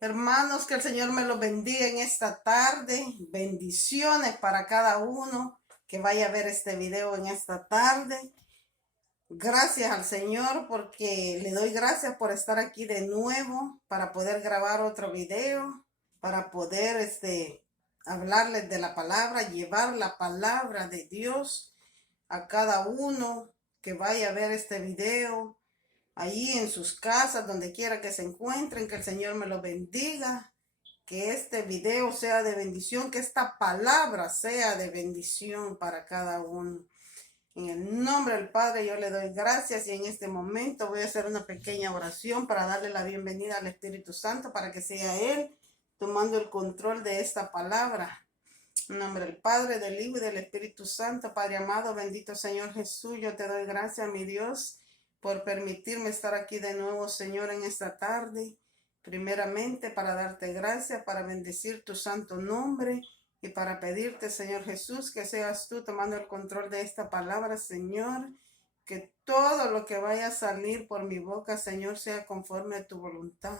Hermanos, que el Señor me los bendiga en esta tarde. Bendiciones para cada uno que vaya a ver este video en esta tarde. Gracias al Señor porque le doy gracias por estar aquí de nuevo para poder grabar otro video, para poder hablarles de la palabra, llevar la palabra de Dios a cada uno que vaya a ver este video. Allí en sus casas, donde quiera que se encuentren, que el Señor me los bendiga, que este video sea de bendición, que esta palabra sea de bendición para cada uno. En el nombre del Padre yo le doy gracias y en este momento voy a hacer una pequeña oración para darle la bienvenida al Espíritu Santo para que sea Él tomando el control de esta palabra. En nombre del Padre, del Hijo y del Espíritu Santo. Padre amado, bendito Señor Jesús, yo te doy gracias, mi Dios, por permitirme estar aquí de nuevo, Señor, en esta tarde. Primeramente, para darte gracias, para bendecir tu santo nombre y para pedirte, Señor Jesús, que seas tú tomando el control de esta palabra, Señor. Que todo lo que vaya a salir por mi boca, Señor, sea conforme a tu voluntad.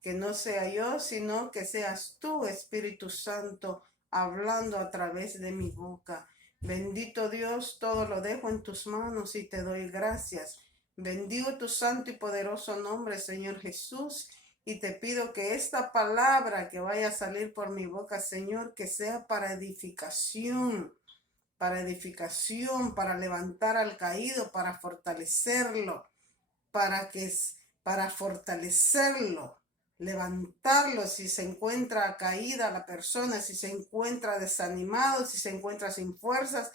Que no sea yo, sino que seas tú, Espíritu Santo, hablando a través de mi boca. Bendito Dios, todo lo dejo en tus manos y te doy gracias. Bendigo tu santo y poderoso nombre, Señor Jesús, y te pido que esta palabra que vaya a salir por mi boca, Señor, que sea para levantar al caído, para fortalecerlo, para fortalecerlo, levantarlo si se encuentra caída la persona, si se encuentra desanimado, si se encuentra sin fuerzas,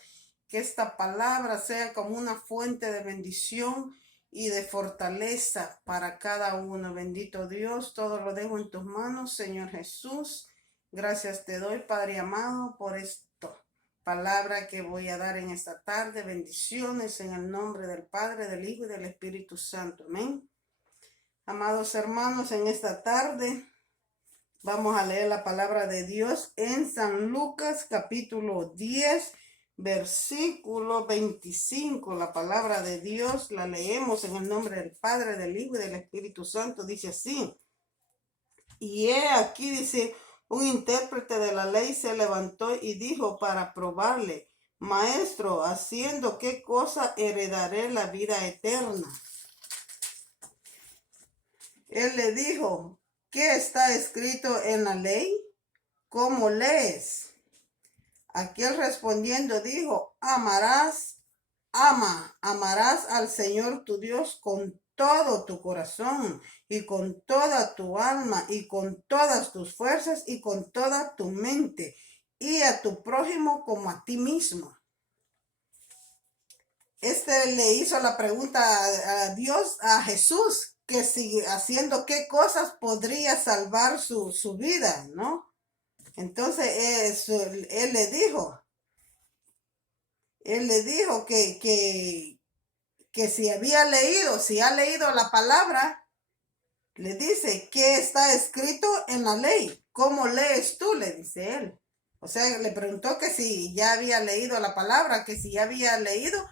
que esta palabra sea como una fuente de bendición y de fortaleza para cada uno. Bendito Dios, todo lo dejo en tus manos, Señor Jesús. Gracias te doy, Padre amado, por esto. Palabra que voy a dar en esta tarde. Bendiciones en el nombre del Padre, del Hijo y del Espíritu Santo. Amén. Amados hermanos, en esta tarde vamos a leer la palabra de Dios en San Lucas capítulo 10, versículo 25. La palabra de Dios la leemos en el nombre del Padre, del Hijo y del Espíritu Santo. Dice así. Y he aquí, dice, un intérprete de la ley se levantó y dijo para probarle: Maestro, ¿haciendo qué cosa heredaré la vida eterna? Él le dijo: ¿qué está escrito en la ley? ¿Cómo lees? Aquel respondiendo dijo: amarás al Señor tu Dios con todo tu corazón y con toda tu alma y con todas tus fuerzas y con toda tu mente, y a tu prójimo como a ti mismo. Le hizo la pregunta a Dios, a Jesús, que si haciendo qué cosas podría salvar su vida, ¿no? Entonces él le dijo que si ha leído la palabra, le dice: ¿qué está escrito en la ley? ¿Cómo lees tú? Le dice él. O sea, le preguntó que si ya había leído la palabra, que si ya había leído,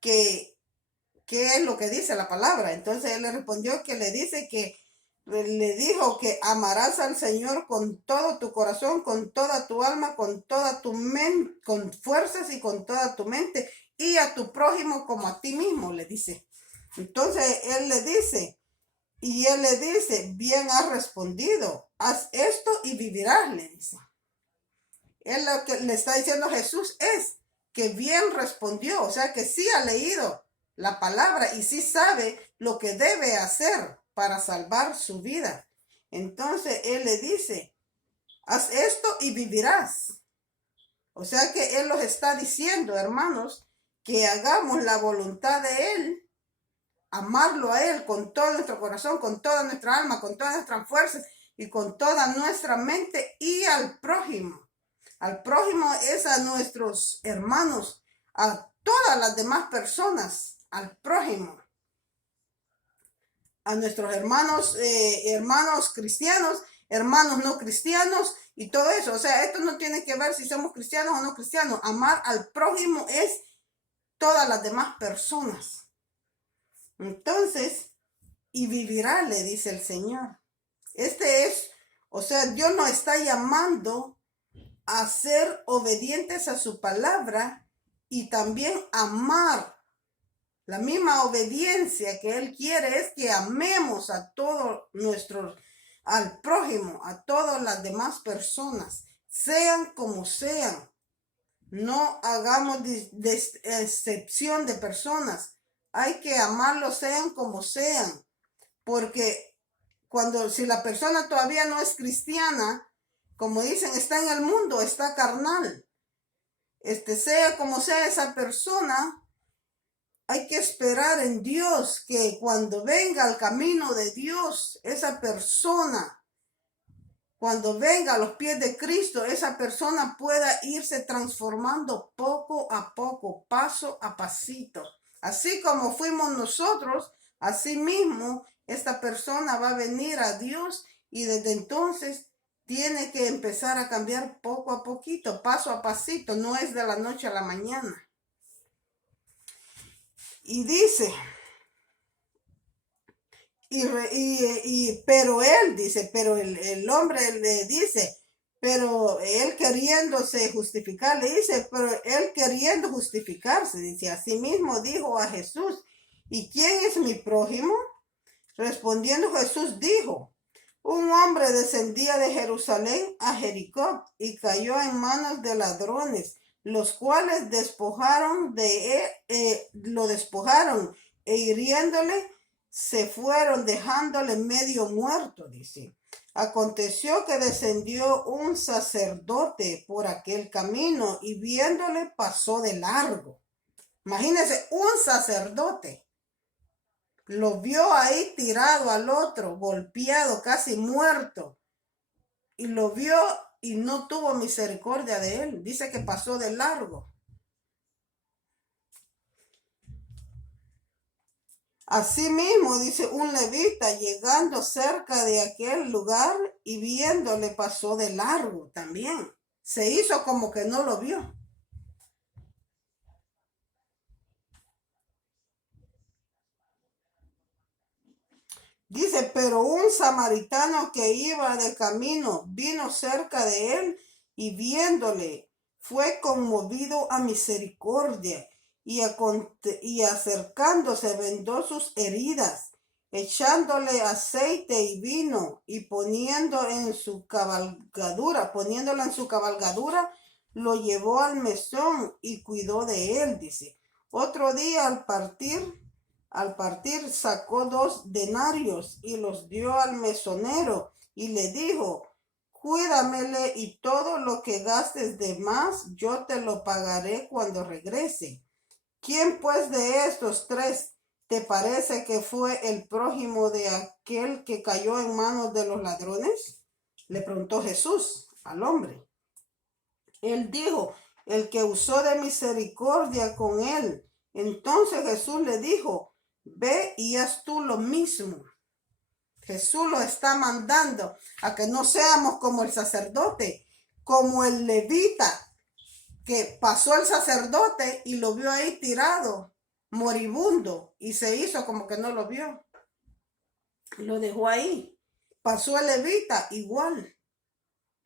que qué es lo que dice la palabra. Entonces él le respondió que le dijo que amarás al Señor con todo tu corazón, con toda tu alma, con toda tu mente, con fuerzas y con toda tu mente, y a tu prójimo como a ti mismo, le dice. Entonces él le dice: bien has respondido, haz esto y vivirás, le dice. Él lo que le está diciendo a Jesús es que bien respondió, o sea que sí ha leído la palabra y sí sabe lo que debe hacer para salvar su vida. Entonces él le dice: haz esto y vivirás. O sea que él los está diciendo, hermanos, que hagamos la voluntad de él, amarlo a él con todo nuestro corazón, con toda nuestra alma, con todas nuestras fuerzas y con toda nuestra mente, y al prójimo. Al prójimo es a nuestros hermanos, a todas las demás personas, al prójimo, a nuestros hermanos cristianos, hermanos no cristianos y todo eso. O sea, esto no tiene que ver si somos cristianos o no cristianos. Amar al prójimo es todas las demás personas. Entonces, y vivirá, le dice el Señor. Este es O sea, Dios nos está llamando a ser obedientes a su palabra y también amar. La misma obediencia que Él quiere es que amemos a todos al prójimo, a todas las demás personas, sean como sean. No hagamos excepción de personas. Hay que amarlos sean como sean. Porque si la persona todavía no es cristiana, como dicen, está en el mundo, está carnal. Sea como sea esa persona, hay que esperar en Dios que cuando venga al camino de Dios, esa persona, cuando venga a los pies de Cristo, esa persona pueda irse transformando poco a poco, paso a pasito. Así como fuimos nosotros, así mismo esta persona va a venir a Dios y desde entonces tiene que empezar a cambiar poco a poquito, paso a pasito, no es de la noche a la mañana. Y dice, pero él dice, pero el hombre le dice, pero él queriéndose justificar, le dice, pero él queriendo justificarse, dice, así mismo dijo a Jesús, ¿y quién es mi prójimo? Respondiendo Jesús dijo, un hombre descendía de Jerusalén a Jericó y cayó en manos de ladrones, los cuales lo despojaron e hiriéndole, se fueron dejándole medio muerto, dice. Aconteció que descendió un sacerdote por aquel camino y viéndole pasó de largo. Imagínense, un sacerdote lo vio ahí tirado al otro, golpeado, casi muerto, y lo vio y no tuvo misericordia de él. Dice que pasó de largo. Asimismo, dice, un levita llegando cerca de aquel lugar y viéndole pasó de largo también. Se hizo como que no lo vio. Dice, pero un samaritano que iba de camino vino cerca de él y viéndole fue conmovido a misericordia y acercándose vendó sus heridas, echándole aceite y vino y poniéndola en su cabalgadura, lo llevó al mesón y cuidó de él, dice. Otro día al partir sacó 2 denarios y los dio al mesonero y le dijo, cuídamele y todo lo que gastes de más yo te lo pagaré cuando regrese. ¿Quién pues de estos 3 te parece que fue el prójimo de aquel que cayó en manos de los ladrones? Le preguntó Jesús al hombre. Él dijo, el que usó de misericordia con él. Entonces Jesús le dijo, ve y haz tú lo mismo. Jesús lo está mandando a que no seamos como el sacerdote, como el levita, que pasó el sacerdote y lo vio ahí tirado, moribundo, y se hizo como que no lo vio. Lo dejó ahí. Pasó el levita igual.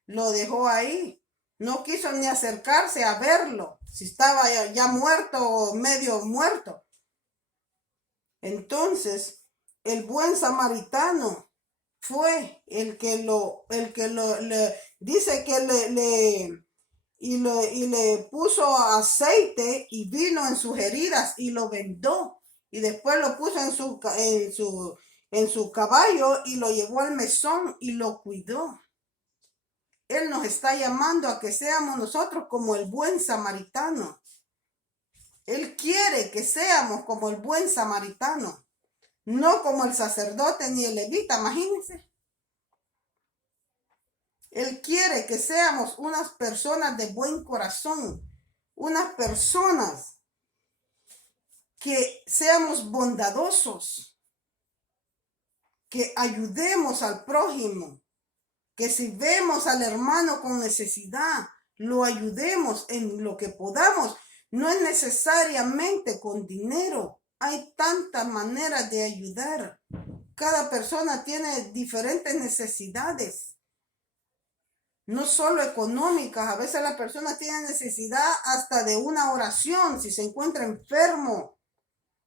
Lo dejó ahí. No quiso ni acercarse a verlo, si estaba ya muerto o medio muerto. Entonces, el buen samaritano fue el que dice que le puso aceite y vino en sus heridas y lo vendó. Y después lo puso en su caballo y lo llevó al mesón y lo cuidó. Él nos está llamando a que seamos nosotros como el buen samaritano. Él quiere que seamos como el buen samaritano, no como el sacerdote ni el levita, imagínense. Él quiere que seamos unas personas de buen corazón, unas personas que seamos bondadosos, que ayudemos al prójimo, que si vemos al hermano con necesidad, lo ayudemos en lo que podamos. No es necesariamente con dinero. Hay tantas maneras de ayudar. Cada persona tiene diferentes necesidades. no solo económicas. A veces la persona tiene necesidad hasta de una oración. Si se encuentra enfermo,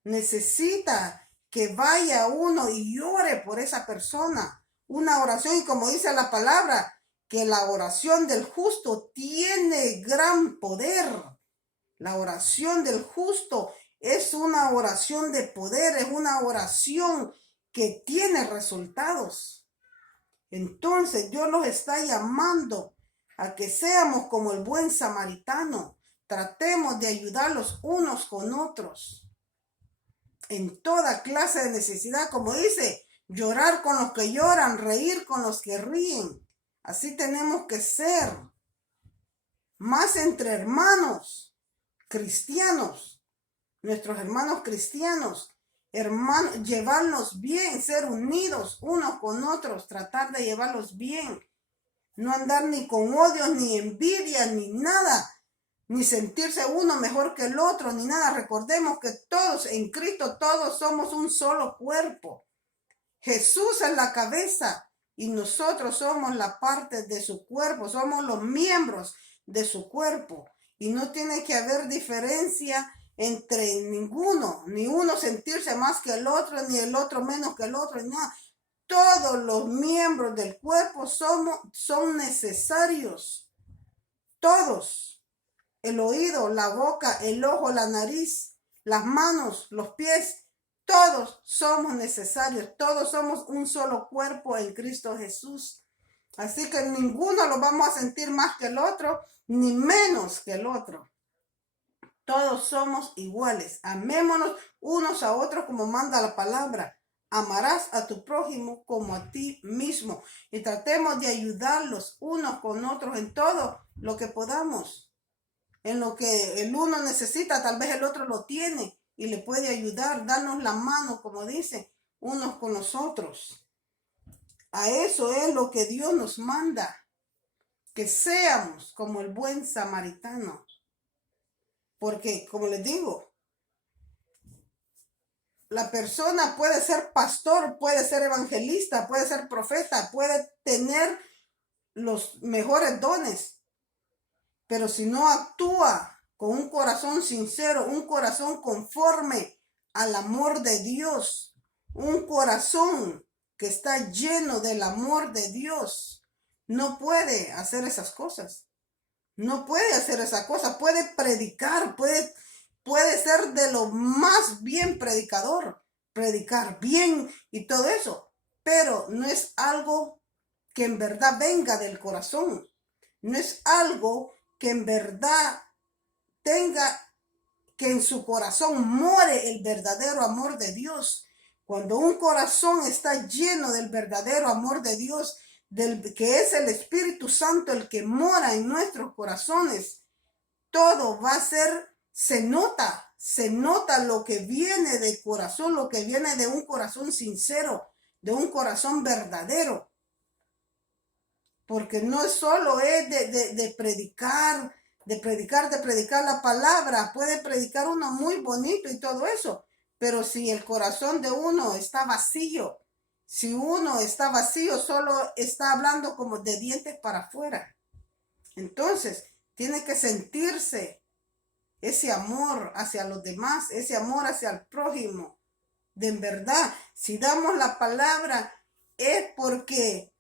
necesita que vaya uno y ore por esa persona. Una oración, y como dice la palabra, que la oración del justo tiene gran poder. La oración del justo es una oración de poder, es una oración que tiene resultados. Entonces Dios los está llamando a que seamos como el buen samaritano. Tratemos de ayudarlos unos con otros en toda clase de necesidad, como dice, llorar con los que lloran, reír con los que ríen. Así tenemos que ser, más entre hermanos cristianos, nuestros hermanos cristianos, hermanos, llevarnos bien, ser unidos unos con otros, tratar de llevarlos bien, no andar ni con odios, ni envidia, ni nada, ni sentirse uno mejor que el otro, ni nada. Recordemos que todos en Cristo, todos somos un solo cuerpo. Jesús es la cabeza y nosotros somos la parte de su cuerpo, somos los miembros de su cuerpo. Y no tiene que haber diferencia entre ninguno, ni uno sentirse más que el otro, ni el otro menos que el otro, ni nada. Todos los miembros del cuerpo son necesarios. Todos. El oído, la boca, el ojo, la nariz, las manos, los pies. Todos somos necesarios. Todos somos un solo cuerpo en Cristo Jesús. Así que ninguno lo vamos a sentir más que el otro, ni menos que el otro. Todos somos iguales. Amémonos unos a otros como manda la palabra. Amarás a tu prójimo como a ti mismo. Y tratemos de ayudarlos unos con otros en todo lo que podamos. En lo que el uno necesita, tal vez el otro lo tiene y le puede ayudar, darnos la mano, como dice, unos con los otros. A eso es lo que Dios nos manda, que seamos como el buen samaritano. Porque, como les digo, la persona puede ser pastor, puede ser evangelista, puede ser profeta, puede tener los mejores dones, pero si no actúa con un corazón sincero, un corazón conforme al amor de Dios, un corazón que está lleno del amor de Dios, no puede hacer esas cosas. No puede hacer esa cosa. Puede predicar, puede ser de lo más bien predicador, predicar bien y todo eso, pero no es algo que en verdad venga del corazón. No es algo que en verdad tenga, que en su corazón more el verdadero amor de Dios. Cuando un corazón está lleno del verdadero amor de Dios, que es el Espíritu Santo el que mora en nuestros corazones, todo va a ser, se nota lo que viene del corazón, lo que viene de un corazón sincero, de un corazón verdadero. Porque no solo es de predicar la palabra. Puede predicar uno muy bonito y todo eso, pero si el corazón de uno está vacío, si uno está vacío, solo está hablando como de dientes para afuera. Entonces, tiene que sentirse ese amor hacia los demás, ese amor hacia el prójimo. De verdad, si damos la palabra es porque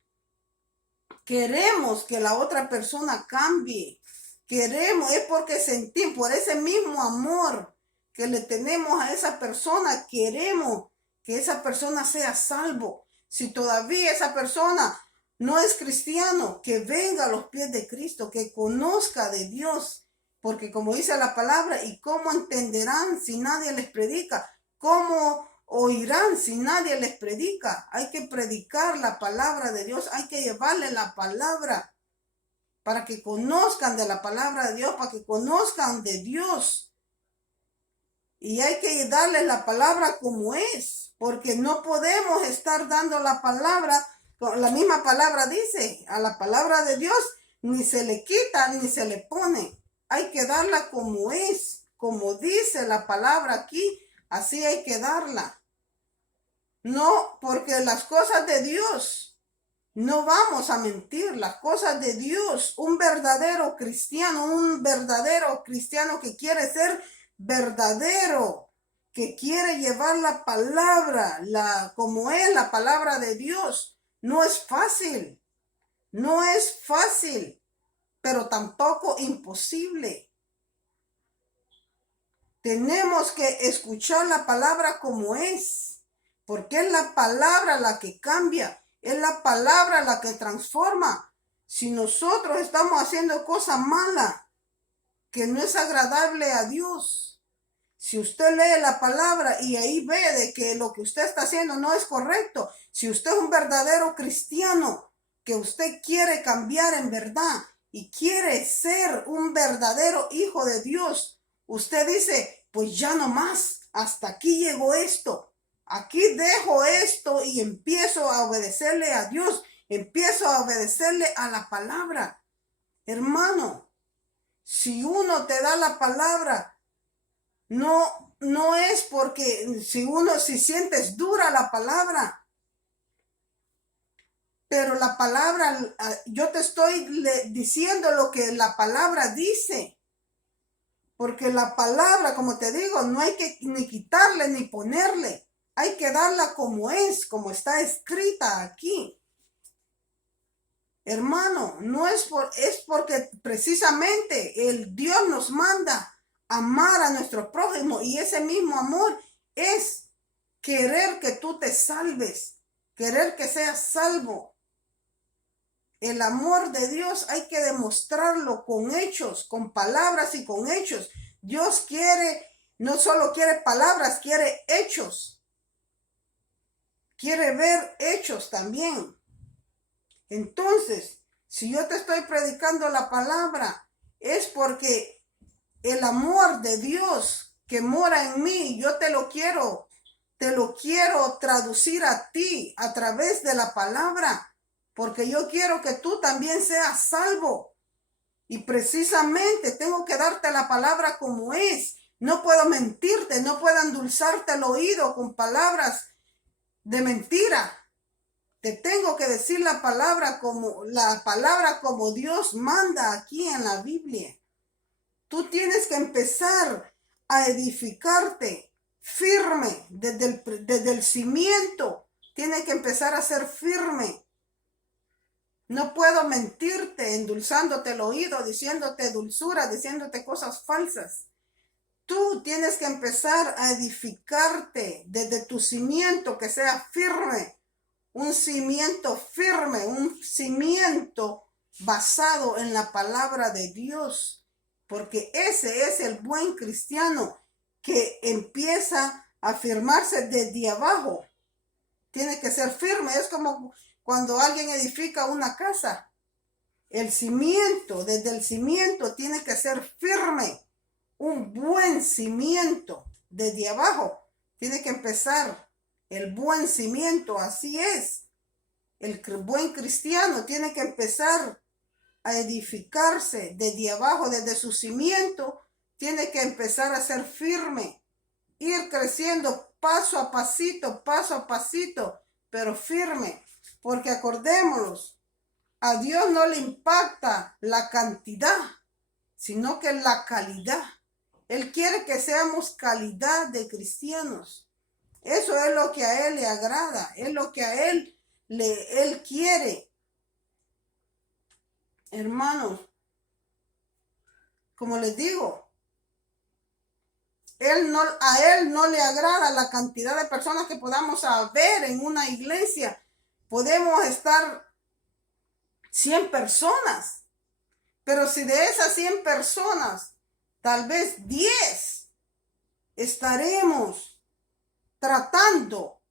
queremos que la otra persona cambie. Es porque sentimos, por ese mismo amor que le tenemos a esa persona, queremos que esa persona sea salvo. Si todavía esa persona no es cristiano, que venga a los pies de Cristo, que conozca de Dios. Porque como dice la palabra, ¿y cómo entenderán si nadie les predica? ¿Cómo oirán si nadie les predica? Hay que predicar la palabra de Dios, hay que llevarle la palabra para que conozcan de la palabra de Dios, para que conozcan de Dios. Y hay que darle la palabra como es, porque no podemos estar dando la palabra, la misma palabra dice, a la palabra de Dios ni se le quita ni se le pone. Hay que darla como es, como dice la palabra aquí, así hay que darla. No, porque las cosas de Dios No vamos a mentir, las cosas de Dios. Un verdadero cristiano que quiere ser verdadero, que quiere llevar la palabra, como es la palabra de Dios. No es fácil, no es fácil, pero tampoco imposible. Tenemos que escuchar la palabra como es, porque es la palabra la que cambia, es la palabra la que transforma. Si nosotros estamos haciendo cosas malas, que no es agradable a Dios, si usted lee la palabra y ahí ve de que lo que usted está haciendo no es correcto, si usted es un verdadero cristiano, que usted quiere cambiar en verdad y quiere ser un verdadero hijo de Dios, usted dice, pues ya no más, hasta aquí llegó esto, aquí dejo esto y empiezo a obedecerle a Dios, empiezo a obedecerle a la palabra. Hermano, si uno te da la palabra, no es porque si sientes dura la palabra, pero la palabra, yo te estoy diciendo lo que la palabra dice, porque la palabra, como te digo, no hay que ni quitarle ni ponerle, hay que darla como es, como está escrita aquí. Hermano, es porque precisamente el Dios nos manda amar a nuestro prójimo, y ese mismo amor es querer que tú te salves, querer que seas salvo. El amor de Dios hay que demostrarlo con hechos, con palabras y con hechos. Dios no solo quiere palabras, quiere hechos. Quiere ver hechos también. Entonces, si yo te estoy predicando la palabra, es porque el amor de Dios que mora en mí, yo te lo quiero traducir a ti a través de la palabra, porque yo quiero que tú también seas salvo. Y precisamente tengo que darte la palabra como es. No puedo mentirte, no puedo endulzarte el oído con palabras de mentira. Te tengo que decir la palabra como Dios manda aquí en la Biblia. Tú tienes que empezar a edificarte firme desde el cimiento. Tienes que empezar a ser firme. No puedo mentirte, endulzándote el oído, diciéndote dulzura, diciéndote cosas falsas. Tú tienes que empezar a edificarte desde tu cimiento, que sea firme. Un cimiento firme, un cimiento basado en la palabra de Dios. Porque ese es el buen cristiano que empieza a firmarse desde abajo. Tiene que ser firme. Es como cuando alguien edifica una casa. El cimiento, desde el cimiento tiene que ser firme. Un buen cimiento desde abajo. Tiene que empezar el buen cimiento, así es. El buen cristiano tiene que empezar a edificarse desde abajo, desde su cimiento. Tiene que empezar a ser firme. Ir creciendo paso a pasito, pero firme. Porque acordémonos, a Dios no le impacta la cantidad, sino que la calidad. Él quiere que seamos calidad de cristianos. Eso es lo que a Él le agrada, es lo que a Él quiere. Hermanos, como les digo, a Él no le agrada la cantidad de personas que podamos ver en una iglesia. Podemos estar 100 personas, pero si de esas 100 personas, tal vez 10 estaremos tratando.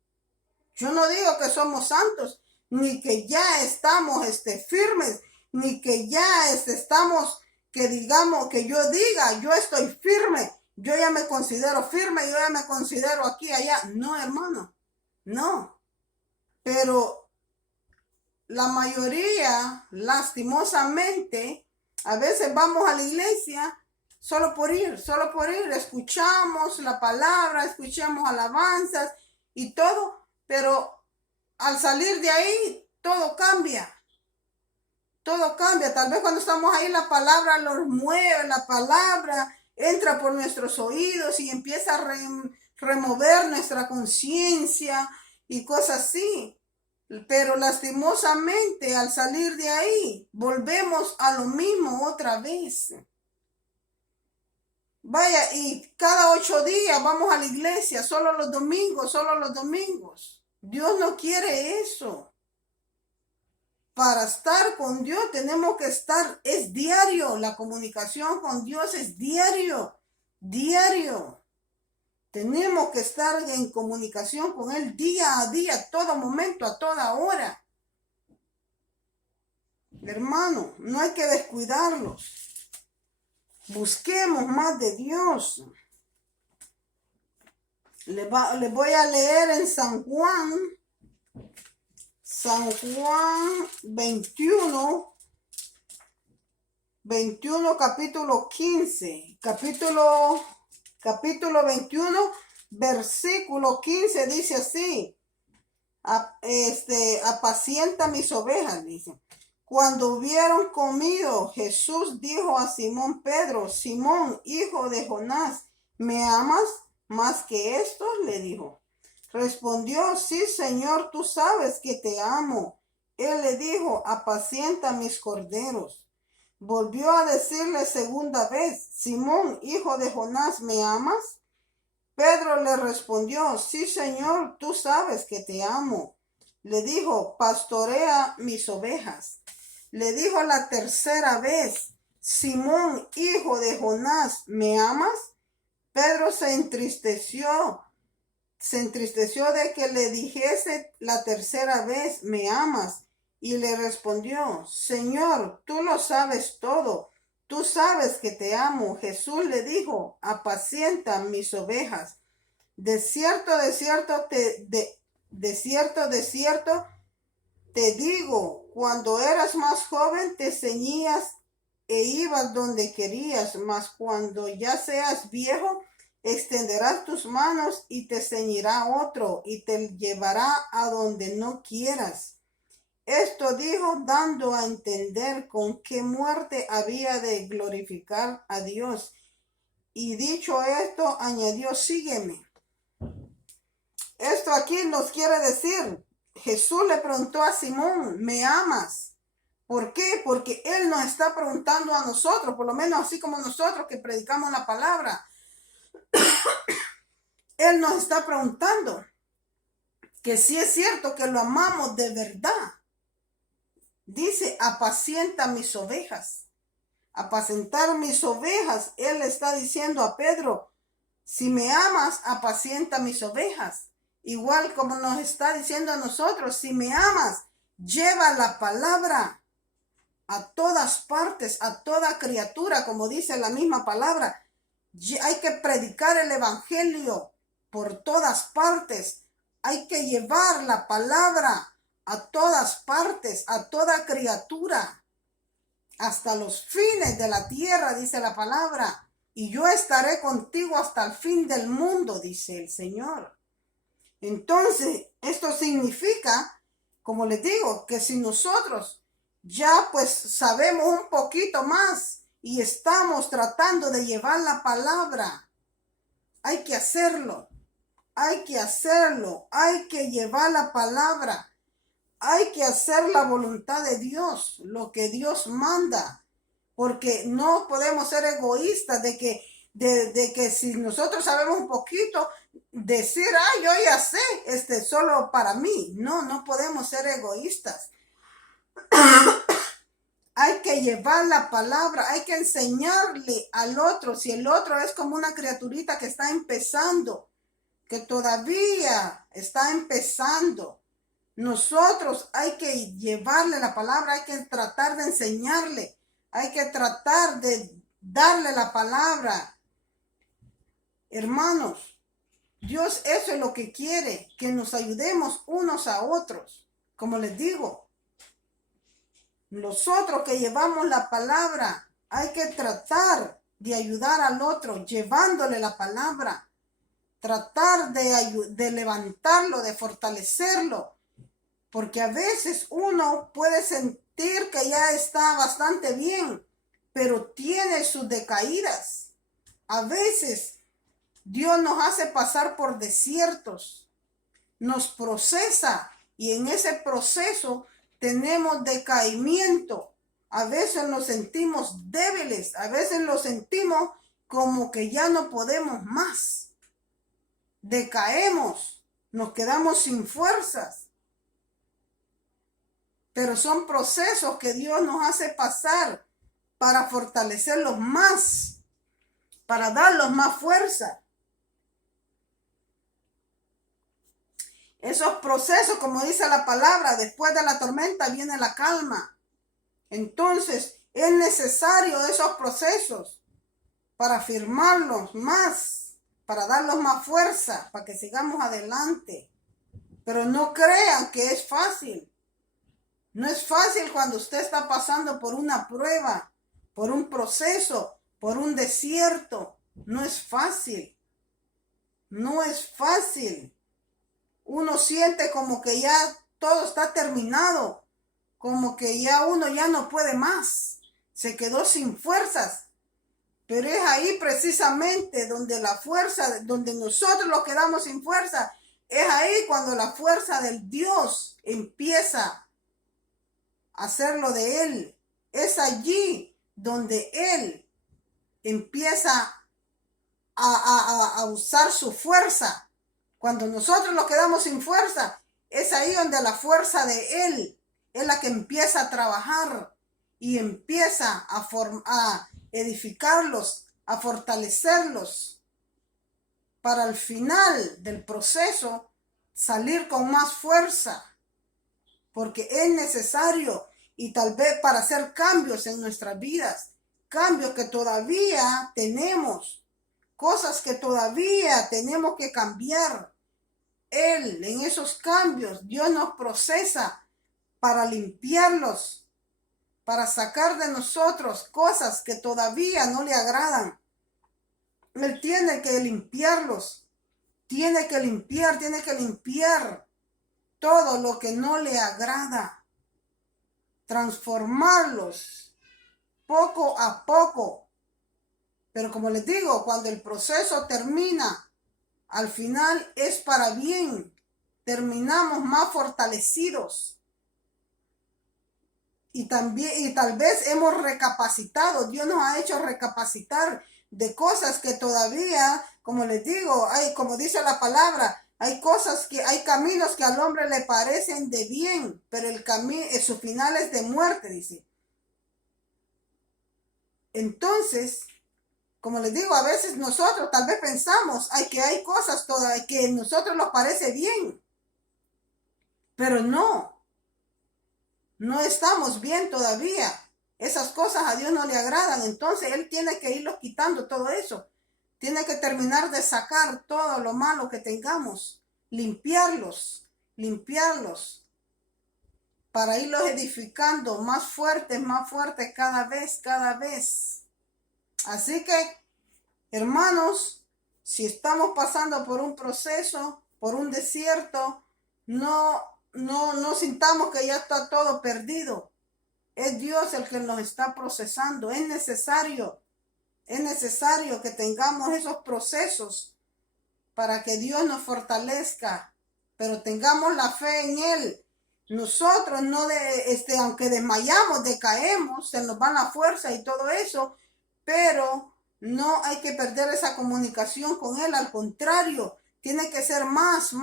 Yo no digo que somos santos, ni que ya estamos firmes, ni que ya estamos, que digamos, que yo diga, yo estoy firme, yo ya me considero firme, yo ya me considero aquí, allá. No, hermano, no. Pero la mayoría, lastimosamente, a veces vamos a la iglesia solo por ir, escuchamos la palabra, escuchamos alabanzas y todo, pero al salir de ahí todo cambia. Todo cambia. Tal vez cuando estamos ahí la palabra los mueve, la palabra entra por nuestros oídos y empieza a remover nuestra conciencia y cosas así. Pero lastimosamente al salir de ahí volvemos a lo mismo otra vez. Vaya, y cada 8 días vamos a la iglesia, solo los domingos, solo los domingos. Dios no quiere eso. Para estar con Dios tenemos que estar, es diario, la comunicación con Dios es diario, diario. Tenemos que estar en comunicación con Él día a día, a todo momento, a toda hora. Hermano, no hay que descuidarlos. Busquemos más de Dios. Le voy a leer en San Juan 21, capítulo 15. Capítulo 21, versículo 15 dice así. Apacienta mis ovejas, dice. Cuando hubieron comido, Jesús dijo a Simón Pedro: Simón, hijo de Jonás, ¿me amas más que estos? Le dijo. Respondió: sí, Señor, tú sabes que te amo. Él le dijo: apacienta mis corderos. Volvió a decirle segunda vez: Simón, hijo de Jonás, ¿me amas? Pedro le respondió: sí, Señor, tú sabes que te amo. Le dijo: pastorea mis ovejas. Le dijo la tercera vez: Simón, hijo de Jonás, ¿me amas? Pedro se entristeció de que le dijese la tercera vez: ¿me amas? Y le respondió: Señor, tú lo sabes todo. Tú sabes que te amo. Jesús le dijo: apacienta mis ovejas. De cierto te digo, cuando eras más joven te ceñías e ibas donde querías, mas cuando ya seas viejo, extenderás tus manos y te ceñirá otro y te llevará a donde no quieras. Esto dijo dando a entender con qué muerte había de glorificar a Dios. Y dicho esto, añadió: sígueme. Esto aquí nos quiere decir, Jesús le preguntó a Simón: ¿me amas? ¿Por qué? Porque Él nos está preguntando a nosotros, por lo menos así como nosotros que predicamos la palabra. Él nos está preguntando que si es cierto que lo amamos de verdad. Dice: apacienta mis ovejas. Apacentar mis ovejas. Él le está diciendo a Pedro: si me amas, apacienta mis ovejas. Igual como nos está diciendo a nosotros: si me amas, lleva la palabra a todas partes, a toda criatura, como dice la misma palabra. Hay que predicar el evangelio por todas partes. Hay que llevar la palabra a todas partes, a toda criatura, hasta los fines de la tierra, dice la palabra. Y yo estaré contigo hasta el fin del mundo, dice el Señor. Entonces, esto significa, como les digo, que si nosotros ya pues sabemos un poquito más y estamos tratando de llevar la palabra, hay que hacerlo, hay que hacerlo, hay que llevar la palabra, hay que hacer la voluntad de Dios, lo que Dios manda, porque no podemos ser egoístas de que si nosotros sabemos un poquito, decir: yo ya sé, solo para mí. No podemos ser egoístas. Hay que llevar la palabra, hay que enseñarle al otro. Si el otro es como una criaturita que está empezando, que todavía está empezando, nosotros hay que llevarle la palabra, hay que tratar de enseñarle, hay que tratar de darle la palabra. Hermanos, Dios eso es lo que quiere, que nos ayudemos unos a otros. Como les digo, nosotros que llevamos la palabra, hay que tratar de ayudar al otro, llevándole la palabra. Tratar de levantarlo, de fortalecerlo. Porque a veces uno puede sentir que ya está bastante bien, pero tiene sus decaídas. A veces Dios nos hace pasar por desiertos, nos procesa y en ese proceso tenemos decaimiento. A veces nos sentimos débiles, a veces nos sentimos como que ya no podemos más. Decaemos, nos quedamos sin fuerzas. Pero son procesos que Dios nos hace pasar para fortalecerlos más, para darlos más fuerza. Esos procesos, como dice la palabra, después de la tormenta viene la calma. Entonces, es necesario esos procesos para afirmarlos más, para darlos más fuerza, para que sigamos adelante. Pero no crean que es fácil. No es fácil cuando usted está pasando por una prueba, por un proceso, por un desierto. No es fácil. No es fácil. Uno siente como que ya todo está terminado, como que ya uno ya no puede más, se quedó sin fuerzas. Pero es ahí precisamente donde la fuerza, donde nosotros nos quedamos sin fuerza, es ahí cuando la fuerza del Dios empieza a hacerlo de Él. Es allí donde Él empieza a usar su fuerza. Cuando nosotros nos quedamos sin fuerza, es ahí donde la fuerza de Él es la que empieza a trabajar y empieza a edificarlos, a fortalecerlos, para al final del proceso salir con más fuerza, porque es necesario y tal vez para hacer cambios en nuestras vidas, cambios que todavía tenemos, cosas que todavía tenemos que cambiar. Él, en esos cambios, Dios nos procesa para limpiarlos, para sacar de nosotros cosas que todavía no le agradan. Él tiene que limpiarlos, tiene que limpiar todo lo que no le agrada, transformarlos poco a poco. Pero como les digo, cuando el proceso termina, al final es para bien. Terminamos más fortalecidos. Y tal vez hemos recapacitado. Dios nos ha hecho recapacitar de cosas que todavía, como les digo, como dice la palabra, hay caminos que al hombre le parecen de bien, pero su final es de muerte, dice. Entonces, como les digo, a veces nosotros tal vez pensamos que hay cosas que a nosotros nos parece bien, pero no estamos bien todavía. Esas cosas a Dios no le agradan, entonces Él tiene que irlos quitando todo eso. Tiene que terminar de sacar todo lo malo que tengamos, limpiarlos, para irlos edificando más fuertes cada vez. Así que, hermanos, si estamos pasando por un proceso, por un desierto, no sintamos que ya está todo perdido. Es Dios el que nos está procesando. Es necesario que tengamos esos procesos para que Dios nos fortalezca, pero tengamos la fe en Él. Nosotros aunque desmayamos, decaemos, se nos va la fuerza y todo eso, pero no hay que perder esa comunicación con Él. Al contrario, tiene que ser más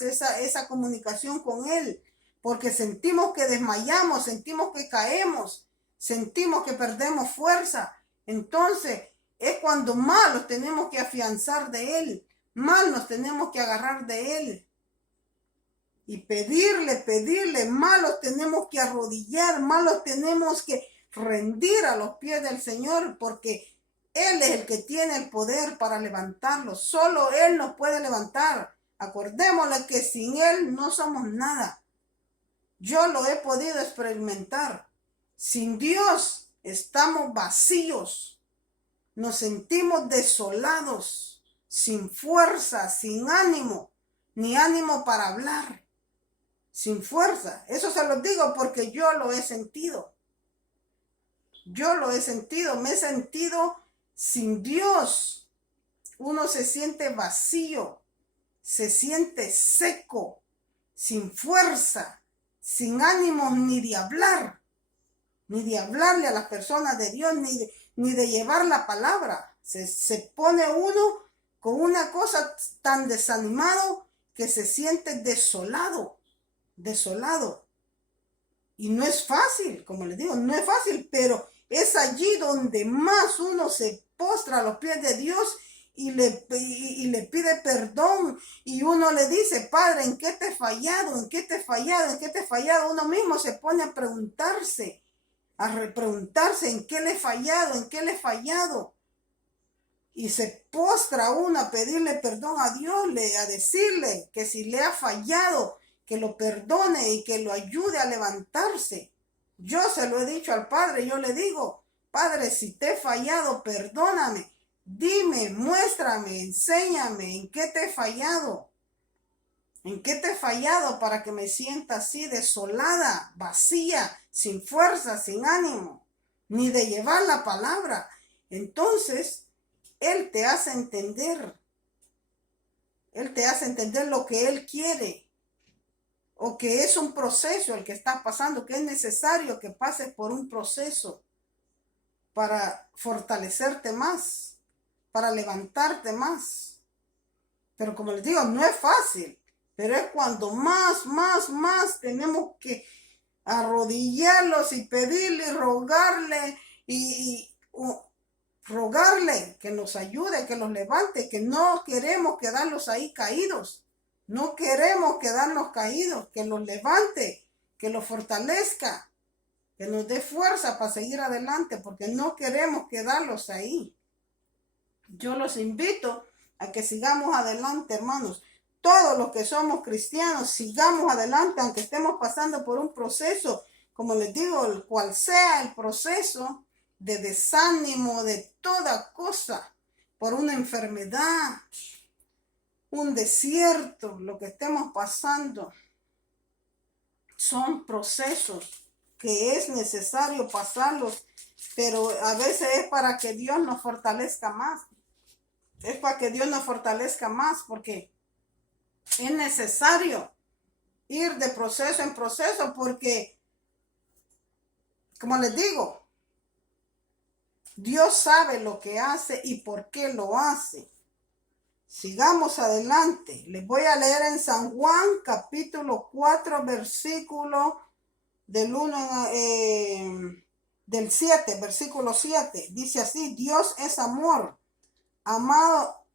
esa comunicación con Él, porque sentimos que desmayamos, sentimos que caemos, sentimos que perdemos fuerza. Entonces es cuando más los tenemos que afianzar de Él, más nos tenemos que agarrar de Él y pedirle, más los tenemos que arrodillar, más los tenemos que rendir a los pies del Señor, porque Él es el que tiene el poder para levantarlos. Solo Él nos puede levantar. Acordémosle que sin Él no somos nada. Yo lo he podido experimentar. Sin Dios estamos vacíos. Nos sentimos desolados, sin fuerza, sin ánimo, ni ánimo para hablar. sin fuerza. Eso se lo digo porque yo lo he sentido. Yo lo he sentido, me he sentido sin Dios. Uno se siente vacío, se siente seco, sin fuerza, sin ánimos ni de hablar, ni de hablarle a las personas de Dios, ni de llevar la palabra. Se pone uno con una cosa tan desanimado que se siente desolado, desolado. Y no es fácil, como les digo, no es fácil, pero es allí donde más uno se postra a los pies de Dios y le pide perdón. Y uno le dice, Padre, ¿en qué te he fallado? ¿En qué te he fallado? ¿En qué te he fallado? Uno mismo se pone a preguntarse en qué le he fallado, en qué le he fallado. Y se postra uno a pedirle perdón a Dios, a decirle que si le ha fallado, que lo perdone y que lo ayude a levantarse. Yo se lo he dicho al Padre, yo le digo, Padre, si te he fallado, perdóname. Dime, muéstrame, enséñame en qué te he fallado. ¿En qué te he fallado para que me sienta así desolada, vacía, sin fuerza, sin ánimo, ni de llevar la palabra? Entonces, Él te hace entender. Él te hace entender lo que Él quiere. O que es un proceso el que estás pasando, que es necesario que pases por un proceso para fortalecerte más, para levantarte más. Pero como les digo, no es fácil, pero es cuando más tenemos que arrodillarlos y pedirle y rogarle rogarle que nos ayude, que los levante, que no queremos quedarlos ahí caídos. No queremos quedarnos caídos, que los levante, que los fortalezca, que nos dé fuerza para seguir adelante, porque no queremos quedarlos ahí. Yo los invito a que sigamos adelante, hermanos. Todos los que somos cristianos, sigamos adelante, aunque estemos pasando por un proceso, como les digo, el cual sea el proceso de desánimo, de toda cosa, por una enfermedad, un desierto, lo que estemos pasando, son procesos que es necesario pasarlos, pero a veces es para que Dios nos fortalezca más. Es para que Dios nos fortalezca más, porque es necesario ir de proceso en proceso, porque, como les digo, Dios sabe lo que hace y por qué lo hace. Sigamos adelante. Les voy a leer en San Juan, capítulo 4, versículo del 7, versículo 7. Dice así: Dios es amor.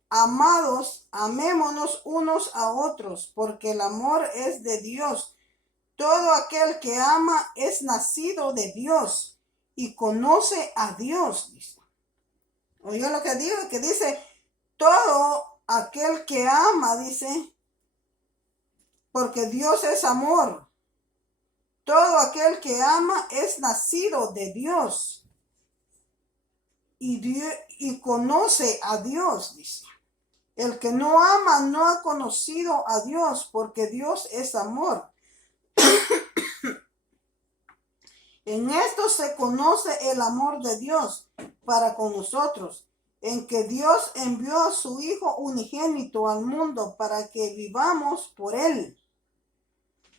Amados, amémonos unos a otros, porque el amor es de Dios. Todo aquel que ama es nacido de Dios y conoce a Dios, dice. Oiga lo que digo, que dice, todo aquel que ama, dice, porque Dios es amor. Todo aquel que ama es nacido de Dios y conoce a Dios, dice. El que no ama no ha conocido a Dios, porque Dios es amor. En esto se conoce el amor de Dios para con nosotros, en que Dios envió a su Hijo unigénito al mundo para que vivamos por él.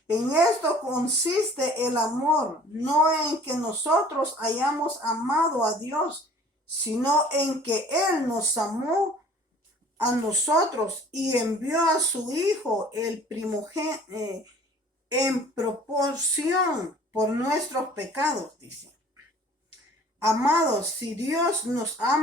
En esto consiste el amor, no en que nosotros hayamos amado a Dios, sino en que Él nos amó a nosotros y envió a su Hijo el primogénito en proporción por nuestros pecados, dice. Amados, si Dios nos ha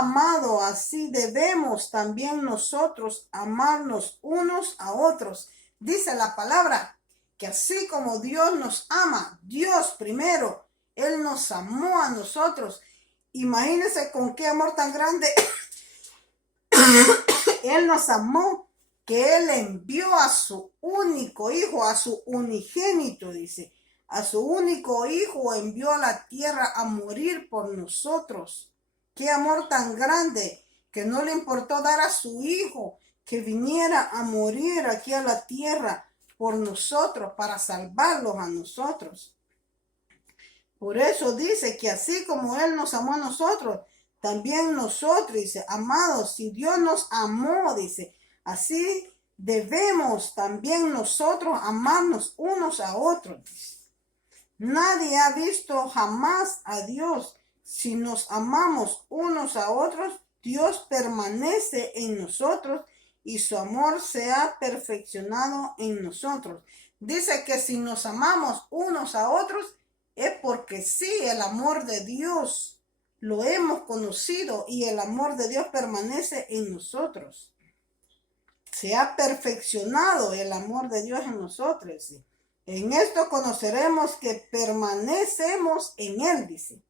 amado, así debemos también nosotros amarnos unos a otros. Dice la palabra que así como Dios nos ama, Dios primero, Él nos amó a nosotros. Imagínense con qué amor tan grande Él nos amó, que Él envió a su único Hijo, a su unigénito, dice. A su único Hijo envió a la tierra a morir por nosotros. Qué amor tan grande, que no le importó dar a su Hijo, que viniera a morir aquí a la tierra por nosotros, para salvarlos a nosotros. Por eso dice que así como Él nos amó a nosotros, también nosotros, dice, amados, si Dios nos amó, dice, así debemos también nosotros amarnos unos a otros, dice. Nadie ha visto jamás a Dios. Si nos amamos unos a otros, Dios permanece en nosotros y su amor se ha perfeccionado en nosotros. Dice que si nos amamos unos a otros, es porque sí, el amor de Dios lo hemos conocido y el amor de Dios permanece en nosotros. Se ha perfeccionado el amor de Dios en nosotros. ¿Sí? En esto conoceremos que permanecemos en Él, dice.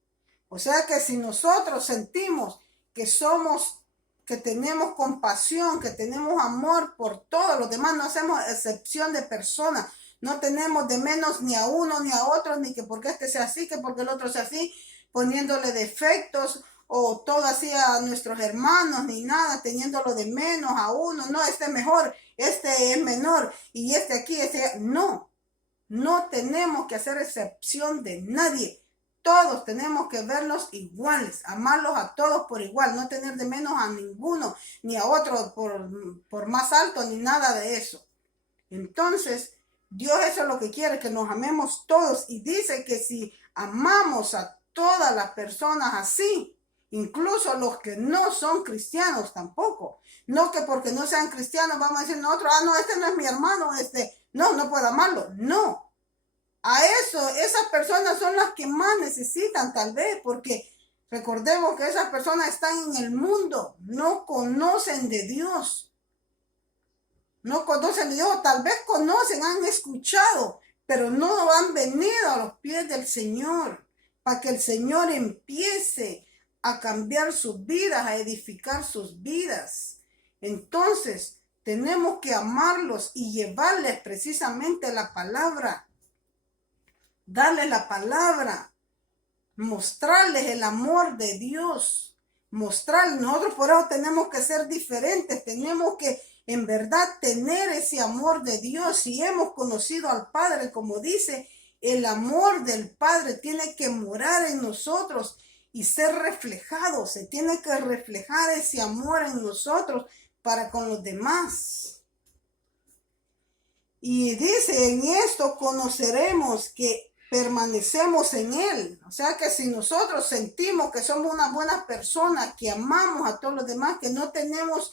O sea que si nosotros sentimos que que tenemos compasión, que tenemos amor por todos los demás, no hacemos excepción de personas, no tenemos de menos ni a uno ni a otro, ni que porque este sea así, que porque el otro sea así, poniéndole defectos o todo así a nuestros hermanos, ni nada, teniéndolo de menos a uno, no, este es mejor, este es menor, y este aquí, este, no, no tenemos que hacer excepción de nadie. Todos tenemos que verlos iguales, amarlos a todos por igual, no tener de menos a ninguno, ni a otro por más alto, ni nada de eso. Entonces, Dios eso es lo que quiere, que nos amemos todos. Y dice que si amamos a todas las personas así, incluso los que no son cristianos tampoco. No que porque no sean cristianos vamos a decir nosotros, no, este no es mi hermano, no puedo amarlo. No. A eso, esas personas son las que más necesitan tal vez, porque recordemos que esas personas están en el mundo, no conocen de Dios. No conocen de Dios, tal vez conocen, han escuchado, pero no han venido a los pies del Señor, para que el Señor empiece a cambiar sus vidas, a edificar sus vidas. Entonces, tenemos que amarlos y llevarles precisamente la palabra. Darles la palabra, mostrarles el amor de Dios, mostrarles, nosotros por eso tenemos que ser diferentes, tenemos que en verdad tener ese amor de Dios. Si hemos conocido al Padre, como dice, el amor del Padre tiene que morar en nosotros y ser reflejado, se tiene que reflejar ese amor en nosotros para con los demás. Y dice, en esto conoceremos que permanecemos en Él. O sea que si nosotros sentimos que somos una buena persona, que amamos a todos los demás, que no tenemos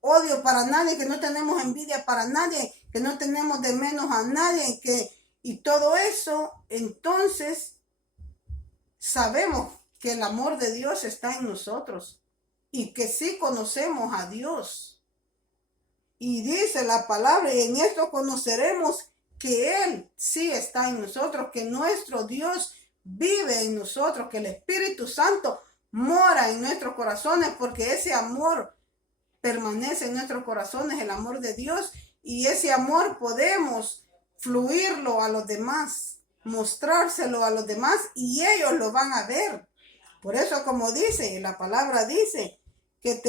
odio para nadie, que no tenemos envidia para nadie, que no tenemos de menos a nadie, y todo eso, entonces sabemos que el amor de Dios está en nosotros y que sí conocemos a Dios. Y dice la palabra, y en esto conoceremos que Él sí está en nosotros, que nuestro Dios vive en nosotros, que el Espíritu Santo mora en nuestros corazones, porque ese amor permanece en nuestros corazones, el amor de Dios, y ese amor podemos fluirlo a los demás, mostrárselo a los demás, y ellos lo van a ver. Por eso, como dice, la palabra dice, que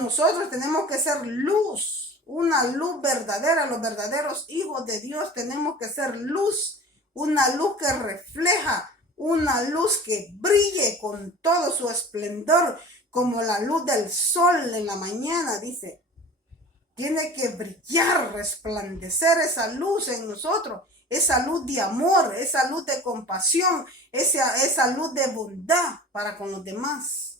nosotros tenemos que ser luz, una luz verdadera. Los verdaderos hijos de Dios tenemos que ser luz, una luz que refleja, una luz que brille con todo su esplendor, como la luz del sol en la mañana, dice. Tiene que brillar, resplandecer esa luz en nosotros, esa luz de amor, esa luz de compasión, esa luz de bondad para con los demás.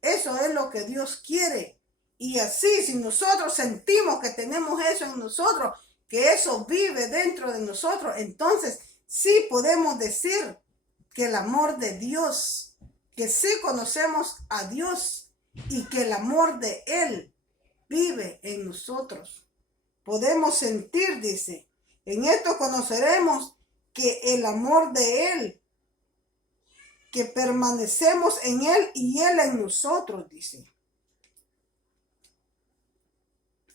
Eso es lo que Dios quiere. Y así, si nosotros sentimos que tenemos eso en nosotros, que eso vive dentro de nosotros, entonces sí podemos decir que el amor de Dios, que sí conocemos a Dios y que el amor de Él vive en nosotros. Podemos sentir, dice, en esto conoceremos que el amor de Él, que permanecemos en Él y Él en nosotros, dice.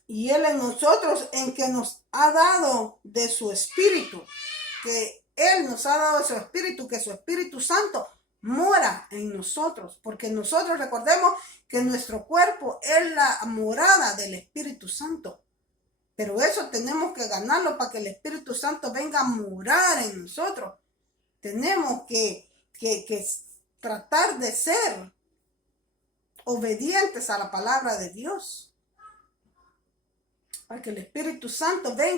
Y Él en nosotros, en que nos ha dado de su Espíritu, que Él nos ha dado de su Espíritu, que su Espíritu Santo mora en nosotros, porque nosotros recordemos que nuestro cuerpo es la morada del Espíritu Santo. Pero eso tenemos que ganarlo para que el Espíritu Santo venga a morar en nosotros. Tenemos que tratar de ser obedientes a la palabra de Dios, para que el Espíritu Santo venga